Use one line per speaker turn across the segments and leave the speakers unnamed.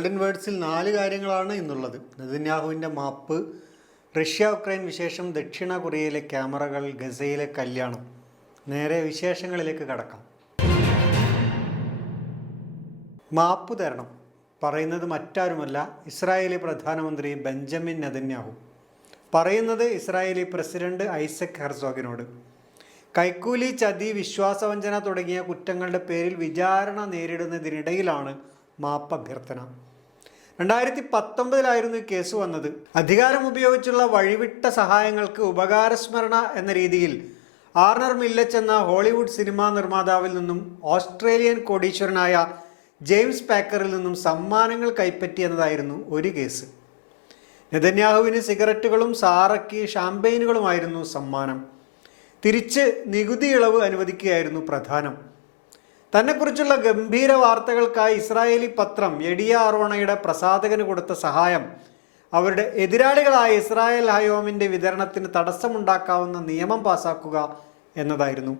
Golden വേർഡ്സിൽ നാല് കാര്യങ്ങളാണ് ഇന്നുള്ളത് നെതന്യാഹുവിന്റെ മാപ്പ് റഷ്യ ഉക്രൈൻ വിശേഷം ദക്ഷിണ കൊറിയയിലെ ക്യാമറകൾ ഗസയിലെ കല്യാണം. നേരെ വിശേഷങ്ങളിലേക്ക് കടക്കാം. മാപ്പ് തരണം. പറയുന്നത് മറ്റാരുമല്ല ഇസ്രായേലി പ്രധാനമന്ത്രി ബെഞ്ചമിൻ നെതന്യാഹു. പറയുന്നത് ഇസ്രായേലി പ്രസിഡന്റ് ഐസക് ഹെർസോഗിനോട്. കൈക്കൂലി ചതി വിശ്വാസവഞ്ചന തുടങ്ങിയ കുറ്റങ്ങളുടെ പേരിൽ വിചാരണ നേരിടുന്നതിനിടയിലാണ് മാപ്പ് അഭ്യർത്ഥന. രണ്ടായിരത്തി പത്തൊമ്പതിലായിരുന്നു ഈ കേസ് വന്നത്. അധികാരം ഉപയോഗിച്ചുള്ള വഴിവിട്ട സഹായങ്ങൾക്ക് ഉപകാരസ്മരണ എന്ന രീതിയിൽ ആർണർ മില്ലച്ച് എന്ന ഹോളിവുഡ് സിനിമാ നിർമ്മാതാവിൽ നിന്നും ഓസ്ട്രേലിയൻ കോടീശ്വരനായ ജെയിംസ് പാക്കറിൽ നിന്നും സമ്മാനങ്ങൾ കൈപ്പറ്റി എന്നതായിരുന്നു ഒരു കേസ്. നെതന്യാഹുവിന് സിഗരറ്റുകളും സാറയ്ക്ക് ഷാമ്പെയിനുകളുമായിരുന്നു സമ്മാനം. തിരിച്ച് നികുതി ഇളവ് അനുവദിക്കുകയായിരുന്നു പ്രധാനം. തന്നെക്കുറിച്ചുള്ള ഗംഭീര വാർത്തകൾക്കായി ഇസ്രായേലി പത്രം എഡിയ അറോണയുടെ പ്രസാധകന് കൊടുത്ത സഹായം. അവരുടെ എതിരാളികളായ ഇസ്രായേൽ ഹയോമിന്റെ വിതരണത്തിന് തടസ്സമുണ്ടാക്കാവുന്ന നിയമം പാസാക്കുക എന്നതായിരുന്നു.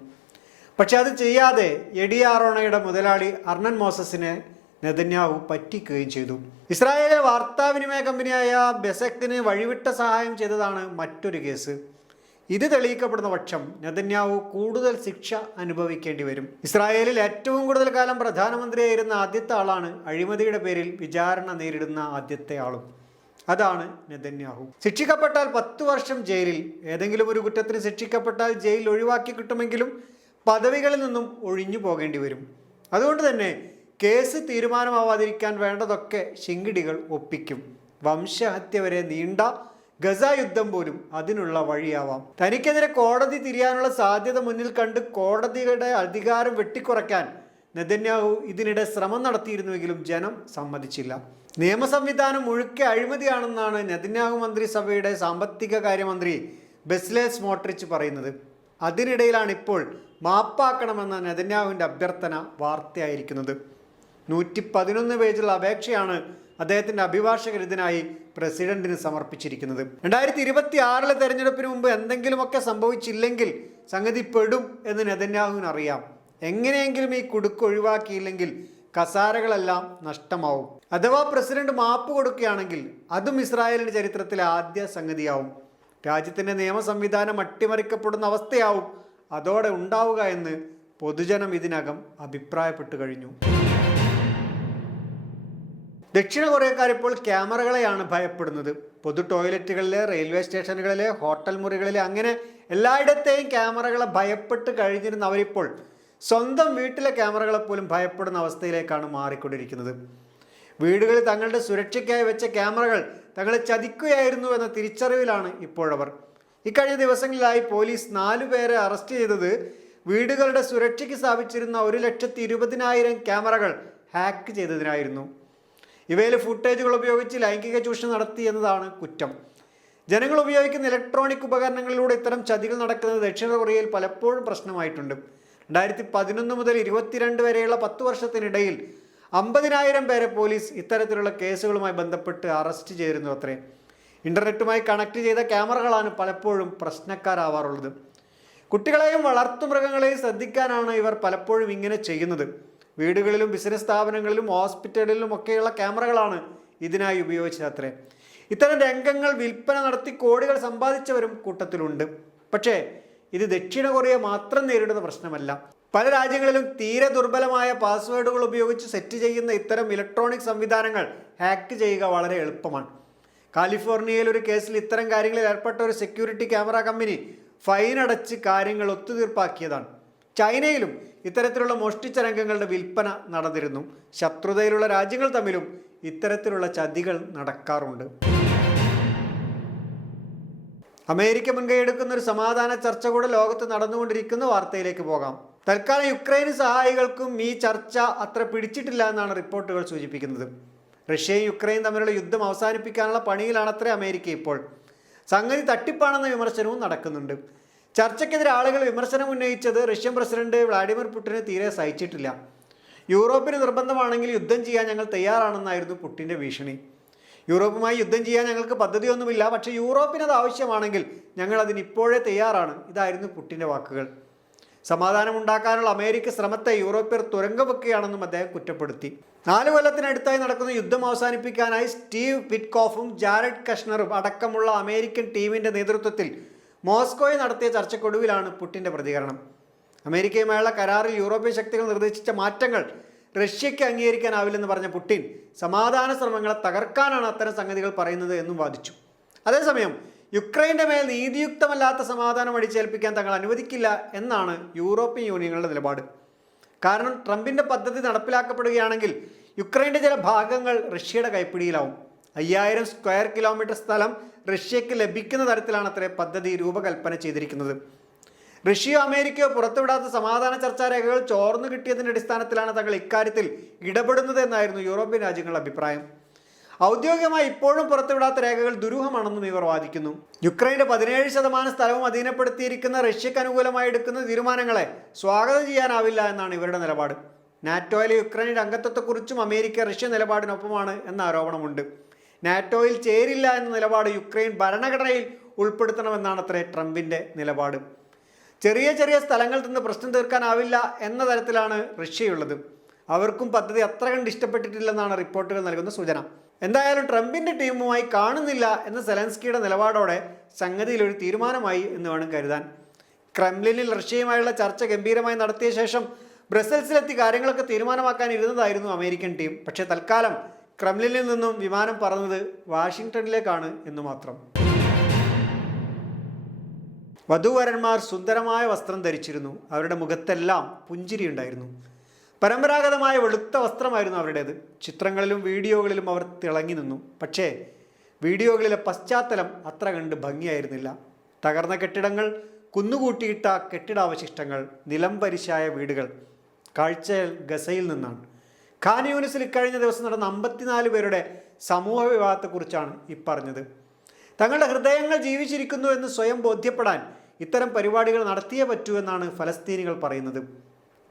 പക്ഷെ അത് ചെയ്യാതെ എഡിയ അറോണയുടെ മുതലാളി അർണൻ മോസസിനെ നെതന്യാഹു പറ്റിക്കുകയും ചെയ്തു. ഇസ്രായേലിലെ വാർത്താവിനിമയ കമ്പനിയായ ബെസക്കിന് വഴിവിട്ട സഹായം ചെയ്തതാണ് മറ്റൊരു കേസ്. ഇത് തെളിയിക്കപ്പെടുന്ന പക്ഷം നെതന്യാവു കൂടുതൽ ശിക്ഷ അനുഭവിക്കേണ്ടി വരും. ഇസ്രായേലിൽ ഏറ്റവും കൂടുതൽ കാലം പ്രധാനമന്ത്രിയായിരുന്ന ആദ്യത്തെ ആളാണ്. അഴിമതിയുടെ പേരിൽ വിചാരണ നേരിടുന്ന ആദ്യത്തെ ആളും അതാണ് നെതന്യാഹു. ശിക്ഷിക്കപ്പെട്ടാൽ പത്തു വർഷം ജയിലിൽ. ഏതെങ്കിലും ഒരു കുറ്റത്തിന് ശിക്ഷിക്കപ്പെട്ടാൽ ജയിൽ ഒഴിവാക്കി കിട്ടുമെങ്കിലും പദവികളിൽ നിന്നും ഒഴിഞ്ഞു പോകേണ്ടി വരും. അതുകൊണ്ട് തന്നെ കേസ് തീരുമാനമാവാതിരിക്കാൻ വേണ്ടതൊക്കെ ശിങ്കിടികൾ ഒപ്പിക്കും. വംശഹത്യ വരെ നീണ്ട ഗസ യുദ്ധം പോലും അതിനുള്ള വഴിയാവാം. തനിക്കെതിരെ കോടതി തിരിയാനുള്ള സാധ്യത മുന്നിൽ കണ്ട് കോടതിയുടെ അധികാരം വെട്ടിക്കുറയ്ക്കാൻ നെതന്യാഹു ഇതിനിടെ ശ്രമം നടത്തിയിരുന്നുവെങ്കിലും ജനം സമ്മതിച്ചില്ല. നിയമ സംവിധാനം മുഴുക്കെ അഴിമതിയാണെന്നാണ് നെതന്യാഹു മന്ത്രിസഭയുടെ സാമ്പത്തിക കാര്യമന്ത്രി ബെസ്ലെ സ്മോട്രിച്ച് പറയുന്നത്. അതിനിടയിലാണ് ഇപ്പോൾ മാപ്പാക്കണമെന്ന നെതന്യാഹുവിന്റെ അഭ്യർത്ഥന വാർത്തയായിരിക്കുന്നത്. നൂറ്റി പതിനൊന്ന് പേജുള്ള അപേക്ഷയാണ് അദ്ദേഹത്തിന്റെ അഭിഭാഷകർ ഇതിനായി പ്രസിഡന്റിന് സമർപ്പിച്ചിരിക്കുന്നത്. രണ്ടായിരത്തി ഇരുപത്തി ആറിലെ തെരഞ്ഞെടുപ്പിന് മുമ്പ് എന്തെങ്കിലുമൊക്കെ സംഭവിച്ചില്ലെങ്കിൽ സംഗതി പെടും എന്ന് നെതന്യാഹുവിന് അറിയാം. എങ്ങനെയെങ്കിലും ഈ കുടുക്ക് ഒഴിവാക്കിയില്ലെങ്കിൽ കസാരകളെല്ലാം നഷ്ടമാവും. അഥവാ പ്രസിഡന്റ് മാപ്പ് കൊടുക്കുകയാണെങ്കിൽ അതും ഇസ്രായേലിന്റെ ചരിത്രത്തിലെ ആദ്യ സംഗതിയാവും. രാജ്യത്തിന്റെ നിയമ സംവിധാനം അട്ടിമറിക്കപ്പെടുന്ന അവസ്ഥയാവും. അതോടെ ഉണ്ടാവുക എന്ന് പൊതുജനം ഇതിനകം അഭിപ്രായപ്പെട്ടു കഴിഞ്ഞു. ദക്ഷിണ കൊറിയക്കാർ ഇപ്പോൾ ക്യാമറകളെയാണ് ഭയപ്പെടുന്നത്. പൊതു ടോയ്ലറ്റുകളിലെ റെയിൽവേ സ്റ്റേഷനുകളിലെ ഹോട്ടൽ മുറികളിലെ അങ്ങനെ എല്ലായിടത്തെയും ക്യാമറകളെ ഭയപ്പെട്ട് കഴിഞ്ഞിരുന്ന അവരിപ്പോൾ സ്വന്തം വീട്ടിലെ ക്യാമറകളെ പോലും ഭയപ്പെടുന്ന അവസ്ഥയിലേക്കാണ് മാറിക്കൊണ്ടിരിക്കുന്നത്. വീടുകളിൽ തങ്ങളുടെ സുരക്ഷയ്ക്കായി വെച്ച ക്യാമറകൾ തങ്ങളെ ചതിക്കുകയായിരുന്നു എന്ന തിരിച്ചറിവിലാണ് ഇപ്പോഴവർ. ഇക്കഴിഞ്ഞ ദിവസങ്ങളിലായി പോലീസ് നാലു പേരെ അറസ്റ്റ് ചെയ്തത് വീടുകളുടെ സുരക്ഷയ്ക്ക് സ്ഥാപിച്ചിരുന്ന ഒരു ലക്ഷത്തി ഇരുപതിനായിരം ക്യാമറകൾ ഹാക്ക് ചെയ്തതിനായിരുന്നു. ഇവയിൽ ഫുട്ടേജുകൾ ഉപയോഗിച്ച് ലൈംഗിക ചൂഷണം നടത്തി എന്നതാണ് കുറ്റം. ജനങ്ങൾ ഉപയോഗിക്കുന്ന ഇലക്ട്രോണിക് ഉപകരണങ്ങളിലൂടെ ഇത്തരം ചതികൾ നടക്കുന്നത് ദക്ഷിണ കൊറിയയിൽ പലപ്പോഴും പ്രശ്നമായിട്ടുണ്ട്. രണ്ടായിരത്തി പതിനൊന്ന് മുതൽ ഇരുപത്തിരണ്ട് വരെയുള്ള പത്ത് വർഷത്തിനിടയിൽ അമ്പതിനായിരം പേരെ പോലീസ് ഇത്തരത്തിലുള്ള കേസുകളുമായി ബന്ധപ്പെട്ട് അറസ്റ്റ് ചെയ്തിരുന്നു അത്രേ. ഇന്റർനെറ്റുമായി കണക്ട് ചെയ്ത ക്യാമറകളാണ് പലപ്പോഴും പ്രശ്നക്കാരാവാറുള്ളത്. കുട്ടികളെയും വളർത്തുമൃഗങ്ങളെയും ശ്രദ്ധിക്കാനാണ് ഇവർ പലപ്പോഴും ഇങ്ങനെ ചെയ്യുന്നത്. വീടുകളിലും ബിസിനസ് സ്ഥാപനങ്ങളിലും ഹോസ്പിറ്റലിലും ഒക്കെയുള്ള ക്യാമറകളാണ് ഇതിനായി ഉപയോഗിച്ചത് അത്രേ ഇത്തരം രംഗങ്ങൾ വിൽപ്പന നടത്തി കോടികൾ സമ്പാദിച്ചവരും കൂട്ടത്തിലുണ്ട്. പക്ഷേ ഇത് ദക്ഷിണ കൊറിയ മാത്രം നേരിടുന്ന പ്രശ്നമല്ല. പല രാജ്യങ്ങളിലും തീരെ ദുർബലമായ പാസ്വേഡുകൾ ഉപയോഗിച്ച് സെറ്റ് ചെയ്യുന്ന ഇത്തരം ഇലക്ട്രോണിക് സംവിധാനങ്ങൾ ഹാക്ക് ചെയ്യുക വളരെ എളുപ്പമാണ്. കാലിഫോർണിയയിൽ ഒരു കേസിൽ ഇത്തരം കാര്യങ്ങളിൽ ഏർപ്പെട്ട ഒരു സെക്യൂരിറ്റി ക്യാമറ കമ്പനി ഫൈൻ അടച്ച് കാര്യങ്ങൾ ഒത്തുതീർപ്പാക്കിയതാണ്. ചൈനയിലും ഇത്തരത്തിലുള്ള മോഷ്ടിച്ച രംഗങ്ങളുടെ വിൽപ്പന നടന്നിരുന്നു. ശത്രുതയിലുള്ള രാജ്യങ്ങൾ തമ്മിലും ഇത്തരത്തിലുള്ള ചതികൾ നടക്കാറുണ്ട്. അമേരിക്ക മുൻകൈയെടുക്കുന്ന ഒരു സമാധാന ചർച്ച കൂടെ ലോകത്ത് നടന്നുകൊണ്ടിരിക്കുന്ന വാർത്തയിലേക്ക് പോകാം. തൽക്കാലം യുക്രൈന് സഹായികൾക്കും ഈ ചർച്ച അത്ര പിടിച്ചിട്ടില്ല എന്നാണ് റിപ്പോർട്ടുകൾ സൂചിപ്പിക്കുന്നത്. റഷ്യയും യുക്രൈനും തമ്മിലുള്ള യുദ്ധം അവസാനിപ്പിക്കാനുള്ള പണിയിലാണത്രേ അമേരിക്ക ഇപ്പോൾ. സംഗതി തട്ടിപ്പാണെന്ന വിമർശനവും നടക്കുന്നുണ്ട്. ചർച്ചയ്ക്കെതിരെ ആളുകൾ വിമർശനം ഉന്നയിച്ചത് റഷ്യൻ പ്രസിഡന്റ് വ്ളാഡിമിർ പുടിന് തീരെ സഹിച്ചിട്ടില്ല. യൂറോപ്പിന് നിർബന്ധമാണെങ്കിൽ യുദ്ധം ചെയ്യാൻ ഞങ്ങൾ തയ്യാറാണെന്നായിരുന്നു പുട്ടിന്റെ ഭീഷണി. യൂറോപ്പുമായി യുദ്ധം ചെയ്യാൻ ഞങ്ങൾക്ക് പദ്ധതിയൊന്നുമില്ല പക്ഷേ യൂറോപ്പിന് അത് ആവശ്യമാണെങ്കിൽ ഞങ്ങൾ അതിന് ഇപ്പോഴേ തയ്യാറാണ്. ഇതായിരുന്നു പുട്ടിന്റെ വാക്കുകൾ. സമാധാനം ഉണ്ടാക്കാനുള്ള അമേരിക്ക ശ്രമത്തെ യൂറോപ്യർ തുരങ്ക വെക്കുകയാണെന്നും അദ്ദേഹം കുറ്റപ്പെടുത്തി. നാല് കൊല്ലത്തിനടുത്തായി നടക്കുന്ന യുദ്ധം അവസാനിപ്പിക്കാനായി സ്റ്റീവ് വിറ്റ്കോഫും ജാരഡ് കഷ്ണറും അടക്കമുള്ള അമേരിക്കൻ ടീമിന്റെ നേതൃത്വത്തിൽ മോസ്കോയിൽ നടത്തിയ ചർച്ചയ്ക്കൊടുവിലാണ് പുടിന്റെ പ്രതികരണം. അമേരിക്കയുമായുള്ള കരാറിൽ യൂറോപ്യൻ ശക്തികൾ നിർദ്ദേശിച്ച മാറ്റങ്ങൾ റഷ്യയ്ക്ക് അംഗീകരിക്കാനാവില്ലെന്ന് പറഞ്ഞ പുടിൻ സമാധാന ശ്രമങ്ങളെ തകർക്കാനാണ് അത്തരം സംഗതികൾ പറയുന്നത് എന്നും വാദിച്ചു. അതേസമയം യുക്രൈന്റെ മേൽ നീതിയുക്തമല്ലാത്ത സമാധാനം അടിച്ചേൽപ്പിക്കാൻ തങ്ങൾ അനുവദിക്കില്ല എന്നാണ് യൂറോപ്യൻ യൂണിയനുകളുടെ നിലപാട്. കാരണം ട്രംപിന്റെ പദ്ധതി നടപ്പിലാക്കപ്പെടുകയാണെങ്കിൽ യുക്രൈന്റെ ചില ഭാഗങ്ങൾ റഷ്യയുടെ കൈപ്പിടിയിലാവും. അയ്യായിരം സ്ക്വയർ കിലോമീറ്റർ സ്ഥലം റഷ്യയ്ക്ക് ലഭിക്കുന്ന തരത്തിലാണ് അത്ര പദ്ധതി രൂപകൽപ്പന ചെയ്തിരിക്കുന്നത്. റഷ്യയോ അമേരിക്കയോ പുറത്തുവിടാത്ത സമാധാന ചർച്ചാ രേഖകൾ ചോർന്നു കിട്ടിയതിന്റെ അടിസ്ഥാനത്തിലാണ് തങ്ങൾ ഇക്കാര്യത്തിൽ ഇടപെടുന്നത് എന്നായിരുന്നു യൂറോപ്യൻ രാജ്യങ്ങളുടെ അഭിപ്രായം. ഔദ്യോഗികമായി ഇപ്പോഴും പുറത്തുവിടാത്ത രേഖകൾ ദുരൂഹമാണെന്നും ഇവർ വാദിക്കുന്നു. യുക്രൈന്റെ പതിനേഴ് ശതമാനം സ്ഥലവും അധീനപ്പെടുത്തിയിരിക്കുന്ന റഷ്യക്ക് അനുകൂലമായി എടുക്കുന്ന തീരുമാനങ്ങളെ സ്വാഗതം ചെയ്യാനാവില്ല എന്നാണ് ഇവരുടെ നിലപാട്. നാറ്റോയിലെ യുക്രൈനിന്റെ അംഗത്വത്തെക്കുറിച്ചും അമേരിക്ക റഷ്യ നിലപാടിനൊപ്പമാണ് എന്ന ആരോപണമുണ്ട്. നാറ്റോയിൽ ചേരില്ല എന്ന നിലപാട് യുക്രൈൻ ഭരണഘടനയിൽ ഉൾപ്പെടുത്തണമെന്നാണ് അത്രേ ട്രംപിന്റെ നിലപാട്. ചെറിയ ചെറിയ സ്ഥലങ്ങളിൽ നിന്ന് പ്രശ്നം തീർക്കാനാവില്ല എന്ന തരത്തിലാണ് റഷ്യയുള്ളത്. അവർക്കും പദ്ധതി അത്ര കണ്ട് ഇഷ്ടപ്പെട്ടിട്ടില്ലെന്നാണ് റിപ്പോർട്ടുകൾ നൽകുന്ന സൂചന. എന്തായാലും ട്രംപിന്റെ ടീമുമായി കാണുന്നില്ല എന്ന സെലൻസ്കിയുടെ നിലപാടോടെ സംഗതിയിൽ ഒരു തീരുമാനമായി എന്ന് വേണം കരുതാൻ. ക്രെംലിനിൽ റഷ്യയുമായുള്ള ചർച്ച ഗംഭീരമായി നടത്തിയ ശേഷം ബ്രസൽസിലെത്തി കാര്യങ്ങളൊക്കെ തീരുമാനമാക്കാൻ ഇരുന്നതായിരുന്നു അമേരിക്കൻ ടീം. പക്ഷേ തൽക്കാലം ക്രെംലിനിൽ നിന്നും വിമാനം പറന്നത് വാഷിങ്ടണിലേക്കാണ് എന്ന് മാത്രം. വധുവരന്മാർ സുന്ദരമായ വസ്ത്രം ധരിച്ചിരുന്നു. അവരുടെ മുഖത്തെല്ലാം പുഞ്ചിരി ഉണ്ടായിരുന്നു പരമ്പരാഗതമായ വെളുത്ത വസ്ത്രമായിരുന്നു അവരുടേത്. ചിത്രങ്ങളിലും വീഡിയോകളിലും അവർ തിളങ്ങി നിന്നു. പക്ഷേ വീഡിയോകളിലെ പശ്ചാത്തലം അത്ര കണ്ട് ഭംഗിയായിരുന്നില്ല. തകർന്ന കെട്ടിടങ്ങൾ കുന്നുകൂട്ടിയിട്ട കെട്ടിടാവശിഷ്ടങ്ങൾ നിലംപരിശായ വീടുകൾ കാഴ്ചയിൽ ഗസയിൽ നിന്നാണ്. ഖാൻ യൂണിസിൽ ഇക്കഴിഞ്ഞ ദിവസം നടന്ന അമ്പത്തിനാല് പേരുടെ സമൂഹ വിവാഹത്തെക്കുറിച്ചാണ് ഈ പറഞ്ഞത്. തങ്ങളുടെ ഹൃദയങ്ങൾ ജീവിച്ചിരിക്കുന്നു എന്ന് സ്വയം ബോധ്യപ്പെടാൻ ഇത്തരം പരിപാടികൾ നടത്തിയേ പറ്റൂ എന്നാണ് ഫലസ്തീനികൾ പറയുന്നത്.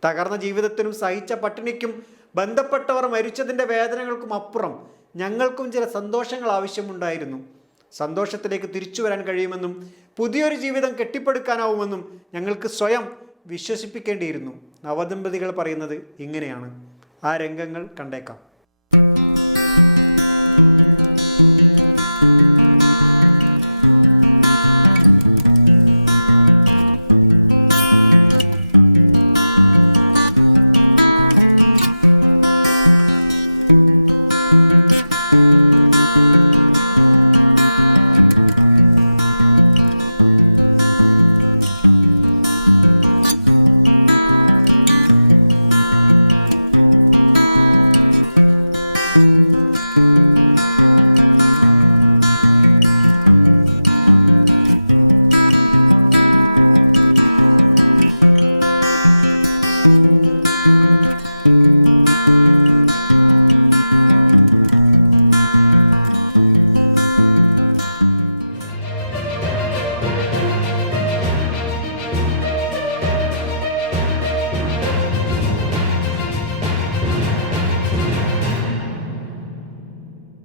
തകർന്ന ജീവിതത്തിനും സഹിച്ച പട്ടിണിക്കും ബന്ധപ്പെട്ടവർ മരിച്ചതിന്റെ വേദനകൾക്കും അപ്പുറം ഞങ്ങൾക്കും ചില സന്തോഷങ്ങൾ ആവശ്യമുണ്ടായിരുന്നു. സന്തോഷത്തിലേക്ക് തിരിച്ചു വരാൻ കഴിയുമെന്നും പുതിയൊരു ജീവിതം കെട്ടിപ്പടുക്കാനാവുമെന്നും ഞങ്ങൾക്ക് സ്വയം വിശ്വസിപ്പിക്കേണ്ടിയിരുന്നു. നവദമ്പതികൾ പറയുന്നത് ഇങ്ങനെയാണ്. ആ രംഗങ്ങൾ കണ്ടേക്കാം.